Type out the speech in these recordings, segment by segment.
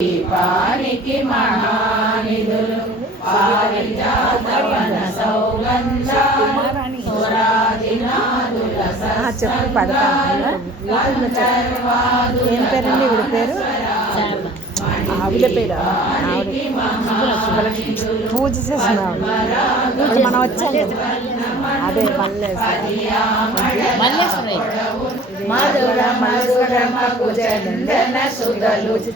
దీపానికి మహానిధులు పారిజాతవన సౌగంధాలు సురాదినాదుల సత్సంగాలు ఏం పేరండి ఇవిడ పేరు? ఆవిడ పేరు పూజ చేసిన మనం వచ్చాం కదా, అదే మల్లేశ్వరమ్మ పూజ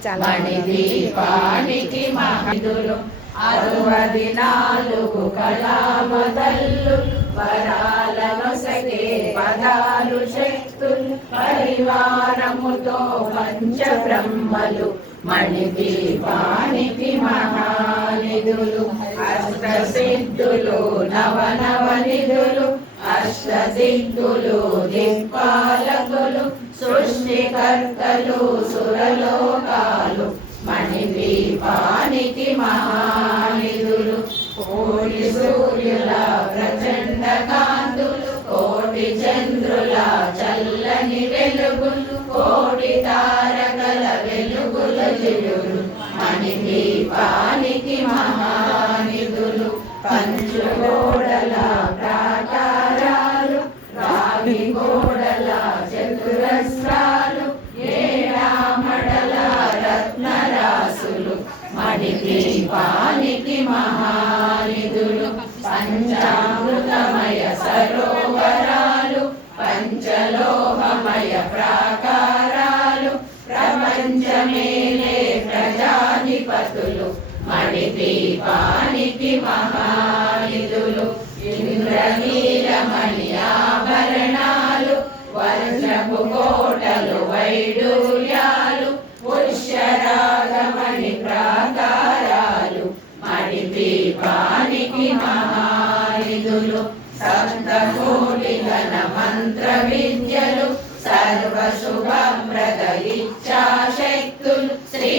చాలా దీపానికి మహానిధులు 64 కళామదల్లు వరాలను సగే పదాలు శక్తులు పరివారముతో పంచ బ్రహ్మలు మణిదీపానికి మహానిధులు అష్టసిద్ధులు నవనవనిధులు అష్టదిగ్గులు దిక్పాలకులు సృష్టికర్తలు సురలోకాలు మణిదీపానికి మహానిధులు కోటి సూర్యుల ప్రచండ కాంతులు కోటి చంద్రుల చల్లని వెలుగులు కోటి తారకల వెలుగుల జిలులు మణిదీపానికి మహానిధులు పంచుగోడల ప్రాకారాలు రాగి గోడల చతురస్రాలు ఏడామడల రత్నరాసులు మణిదీపానికి మహానిధులు పంచామృతమయ సరోవరాలు పంచలోహమయ ప్రాకారాలు ప్రపంచమేలే ప్రజాధిపతులు మణిదీపానికి మహానిధులు ఇంద్రనీలమణి ఆభరణాలు వజ్రపు కోటలు వైడూర్యాలు పుష్యరాగమణి ప్రాకారాలు మణిదీపానికి మహానిధులు సప్తకోటి గణ మంత్ర విద్యలు సర్వశుభప్రద ఇచ్ఛాశక్తులు శ్రీ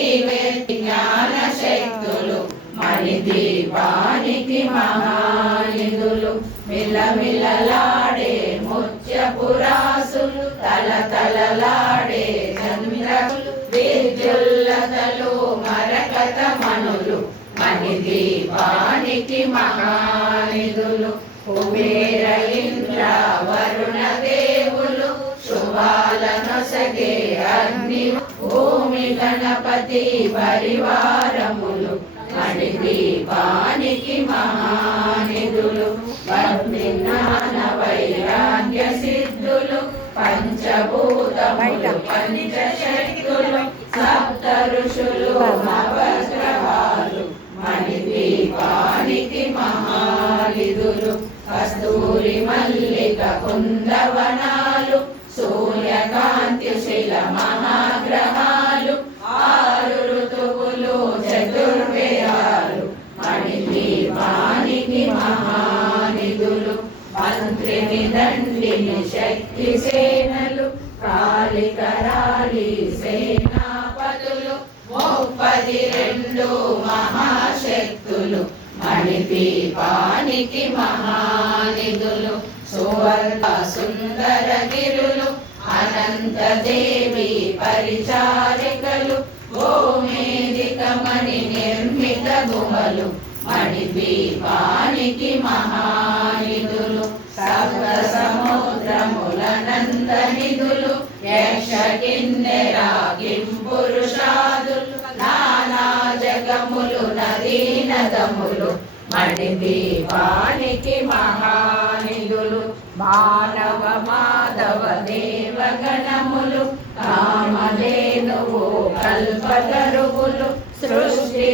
జ్ఞాన శక్తులు మణిదీపానికి మహానిధులు మిలమిలలాడే ముత్యపురాసులు తలతలలాడే చంద్రకులు విద్యుల్లతలు మరకత మణులు మణిదీపానికి మహానిధులు కుబేర ఇంద్ర వరుణ దేవులు శుభాలనొసగే అగ్ని భూమి గణపతి పరివారములు మణిదీపానికి మహానిధులు భక్తి జ్ఞాన వైరాగ్య సిద్ధులు పంచభూతములు పంచశక్తులు సప్త ఋషులు నవగ్రహాలు మణిదీపానికి మహానిధులు కస్తూరి మల్లిక కుందవనాలు సూర్యకాంతి శిల మహాగ్రహాలు 6 ఋతువులు చతుర్వేదాలు మణిదీపానికి మహానిధులు మంత్రిని దండిని శక్తి సేనలు కాళికరాళి సేనాపతులు 32 మహాశక్తులు మణిదీపానికి మహానిధులు సువర్ణ సుందర గిరులు అనంత దేవి పరిచారికలు గోమేదికమణి నిర్మిత గుహలు మణిదీపానికి మహానిధులు సప్త సముద్రముల నందనిధులు యక్ష కిన్నెర కింపురుషాదులు నానా జగములు నదీ నదములు మణిదీపానికి మహానిధులు మానవ మాధవ దేవగణములు కామధేనువు కల్పతరువులు సృష్టి